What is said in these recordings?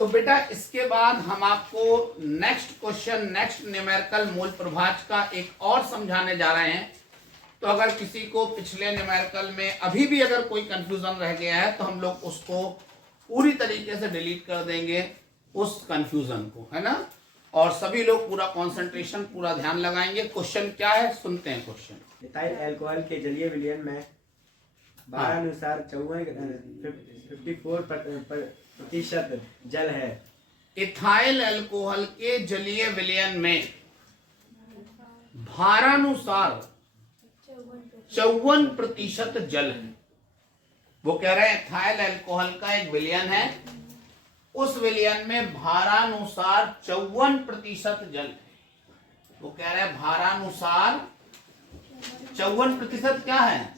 तो बेटा इसके बाद हम आपको नेक्स्ट क्वेश्चन, नेक्स्ट न्यूमेरिकल मूल प्रभाज का एक और समझाने जा रहे हैं। तो अगर किसी को पिछले न्यूमेरिकल में अभी भी अगर कोई कंफ्यूजन रह गया है तो हम लोग उसको पूरी तरीके से डिलीट कर देंगे उस कंफ्यूजन को, है ना। और सभी लोग पूरा कंसंट्रेशन, पूरा ध्यान लगाएंगे। क्वेश्चन क्या है सुनते हैं क्वेश्चन। इथाइल अल्कोहल के जलीय विलयन में भारानुसार 54% जल है। इथाइल अल्कोहल के जलीय विलयन में भारानुसार 54% जल है। वो कह रहे हैं इथाइल अल्कोहल का एक विलयन है, उस विलयन में भारानुसार 54% जल है। वो कह रहे हैं भारानुसार 54% क्या है?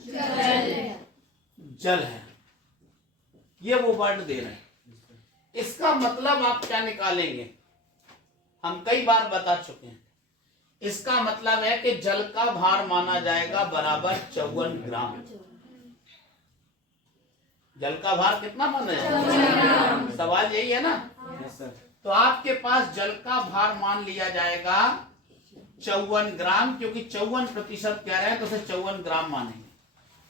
जल है। ये वो वर्ड दे रहे हैं। इसका मतलब आप क्या निकालेंगे? हम कई बार बता चुके हैं। इसका मतलब है कि जल का भार माना जाएगा बराबर 54 ग्राम। जल का भार कितना माना जाएगा? सवाल यही है ना। तो आपके पास जल का भार मान लिया जाएगा 54 ग्राम, क्योंकि 54% कह रहे हैं तो उसे 54 ग्राम मानेंगे।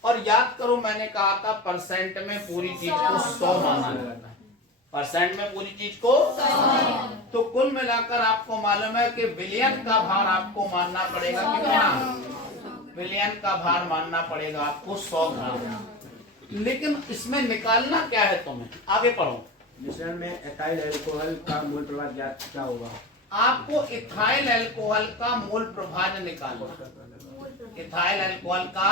और याद करो मैंने कहा था परसेंट में पूरी चीज को 100 माना जाता है। परसेंट में पूरी चीज को 100। तो कुल मिलाकर आपको मालूम है कि विलयन का भार आपको मानना पड़ेगा कितना? विलयन का भार मानना पड़ेगा आपको 100 ग्राम। लेकिन इसमें निकालना क्या है तुम्हें? आगे पढ़ो। मिश्रण में इथाइल अल्कोहल का मूल प्रभाज ज्ञात क्या होगा? आपको इथाइल अल्कोहल का मूल प्रभाज निकालना। इथाइल अल्कोहल का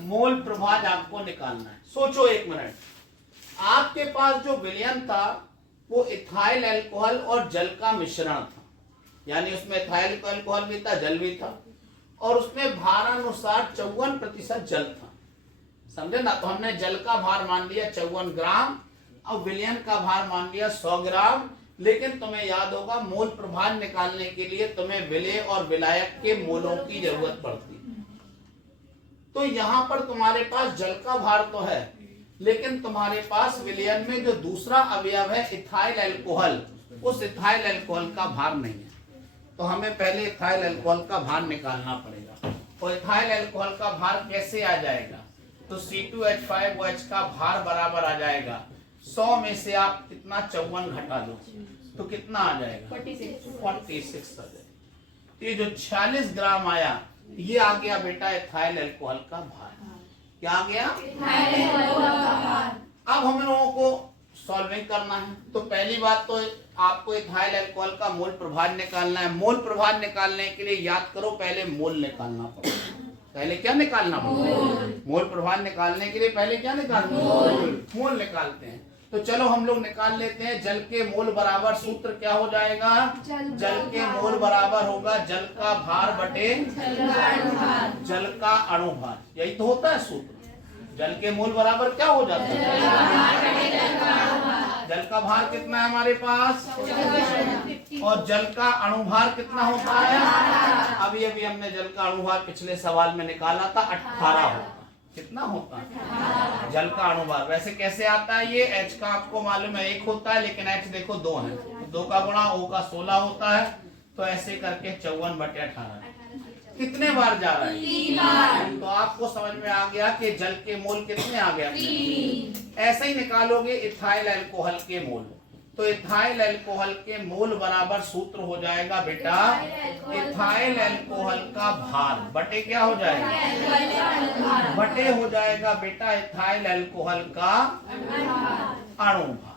मूल प्रभाज आपको निकालना है। सोचो एक मिनट। आपके पास जो विलयन था वो इथाइल अल्कोहल और जल का मिश्रण था, यानी उसमें इथाइल अल्कोहल भी था, जल भी था, और उसमें भारानुसार 54% जल था। समझे ना। तो हमने जल का भार मान लिया 54 ग्राम और विलयन का भार मान लिया 100 ग्राम। लेकिन तुम्हें याद होगा मूल प्रभाज निकालने के लिए तुम्हें विलेय और विलायक के मोलों की जरूरत पड़ती है। तो यहां पर तुम्हारे पास जल का भार तो है, लेकिन तुम्हारे पास विलयन में जो दूसरा अवयव है इथाइल अल्कोहल, उस इथाइल अल्कोहल का भार नहीं है। तो हमें पहले इथाइल अल्कोहल का भार निकालना पड़ेगा। और इथाइल अल्कोहल का भार कैसे आ जाएगा? तो C2H5OH का भार बराबर आ जाएगा 100 में से आप कितना 54 घटा दो तो कितना आ जाएगा? 46 आ जाएगा। ये जो 46 ग्राम आया ये आ गया बेटा इथाइल अल्कोहल का भार। क्या आ गया? अब हम लोगों को सॉल्विंग करना है। तो पहली बात तो आपको इथाइल अल्कोहल का मोल प्रभाज निकालना है। मोल प्रभाज निकालने के लिए याद करो पहले मोल निकालना पड़ेगा। पहले क्या निकालना पड़ेगा? मोल प्रभाज निकालने के लिए पहले क्या निकालना? मोल निकालते हैं। तो चलो हम लोग निकाल लेते हैं। जल के मोल बराबर सूत्र क्या हो जाएगा? जल के मोल बराबर होगा जल का भार बटे जल का अणुभार। यही तो होता है सूत्र। जल के मोल बराबर क्या हो जाता है? जल का भार कितना है हमारे पास? और जल का अणुभार कितना होता है? अभी अभी हमने जल का अणुभार पिछले सवाल में निकाला था, 18 होता। कितना होता है जल का अणुभार? वैसे कैसे आता है ये? H का आपको मालूम है 1 होता है, लेकिन H देखो 2 है, तो 2 का गुणा O का 16 होता है। तो ऐसे करके 54/18 कितने बार जा रहा है? 3 बार। तो आपको समझ में आ गया कि जल के मोल कितने आ गया? 3। ऐसे ही निकालोगे इथाइल अल्कोहल के मोल। तो इथाइल अल्कोहल के मोल बराबर सूत्र हो जाएगा बेटा इथाइल अल्कोहल का भार बटे क्या हो जाएगा? बटे हो जाएगा बेटा इथाइल अल्कोहल का अणुभार।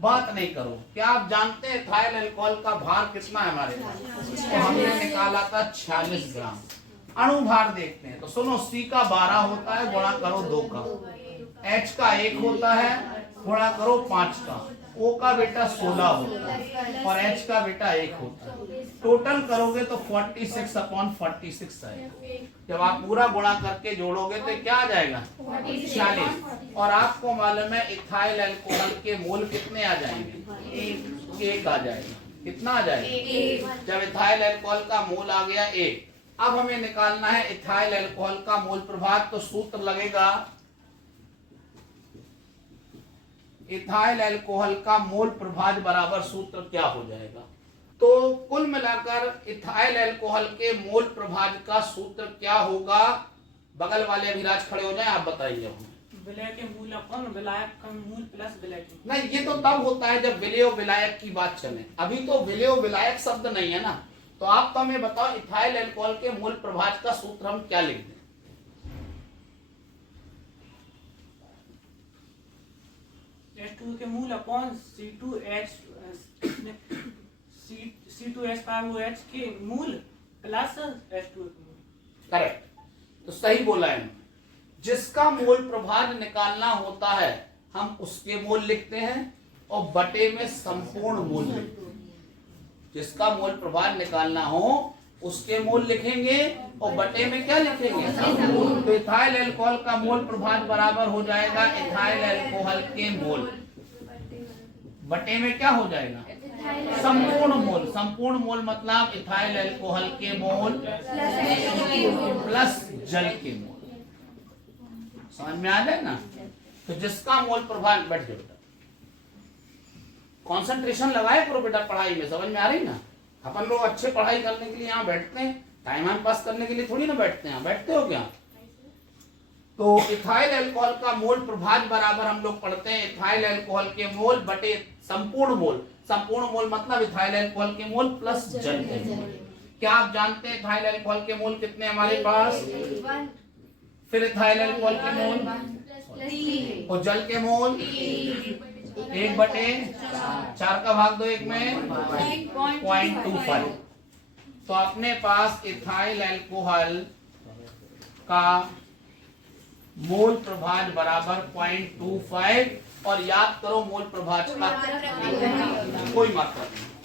बात नहीं करो। क्या आप जानते हैं इथाइल अल्कोहल का भार कितना है हमारे पास? तो हमने निकाला था 46 ग्राम। अणुभार देखते हैं। तो सुनो, C का 12 होता है, गुणा करो 2 का। H का 1 होता है, गुणा करो 5 का। O का बेटा 16 होता है और H का बेटा 1 होता है। टोटल करोगे तो 46/46 आएगा। जब आप पूरा गुणा करके जोड़ोगे तो क्या आ जाएगा? 46। और आपको मालूम है इथाइल अल्कोहल के मोल कितने आ जाएंगे? 1 आ जाएगा। कितना आ जाएगा? जब इथाइल अल्कोहल का मोल आ गया 1। अब हमें निकालना है इथाइल अल्कोहल का मोल प्रभाज। तो सूत्र लगेगा इथाइल अल्कोहल का मोल प्रभाज बराबर सूत्र क्या हो जाएगा? तो कुल मिलाकर इथाइल अल्कोहल के मोल प्रभाज का सूत्र क्या होगा? बगल वाले अभिराज खड़े हो जाएं, आप बताइए हमें। विलय के मूल अपन विलायक का मूल प्लस विलय के मूल। नहीं, ये तो तब होता है जब विलय और विलायक की बात चले। अभी तो विलय और विलायक शब्द नहीं है ना। तो आप तो हमें बताओ इथाइल अल्कोहल के मोल प्रभाज का सूत्र हम क्या लिख दें? H2 के मूल अपॉन C2H5OH के मूल प्लस H2 के मूल। करेक्ट, तो सही बोला है। जिसका मोल प्रभाज निकालना होता है हम उसके मोल लिखते हैं और बटे में संपूर्ण मोल लिखते हैं। जिसका मोल प्रभाज निकालना हो उसके मोल लिखेंगे और बटे में क्या लिखेंगे? तो इथाइल अल्कोहल का मोल प्रभाज बराबर हो जाएगा इथाइल अल्कोहल के मोल, बटे में क्या हो जाएगा? संपूर्ण मोल। संपूर्ण मोल मतलब इथाइल अल्कोहल के मोल प्लस जल के मोल। समझ में आ जाए ना? तो जिसका मोल प्रभाज, बैठ जाओ बेटा, कंसंट्रेशन लगाए करो बेटा पढ़ाई में। समझ में आ रही ना? अपन लोग अच्छे पढ़ाई करने के लिए यहाँ बैठते हैं, टाइम पास करने के लिए थोड़ी ना बैठते हैं। बैठते हो क्या? तो इथाइल अल्कोहल का मोल प्रभाज बराबर हम लोग पढ़ते हैं इथाइल अल्कोहल के मोल बटे संपूर्ण मोल। संपूर्ण मोल मतलब इथाइल अल्कोहल के मोल प्लस जल के मोल। क्या आप जानते हैं इथाइल अल्कोहल के मोल कितने हमारे पास? फिर इथाइल अल्कोहल के मोल और जल के मोल 1/4 का भाग दो 1 में 0.25। तो अपने पास इथाइल अल्कोहल का मोल प्रभाज बराबर 0.25। और याद करो मोल प्रभाज का कोई मात्रा नहीं।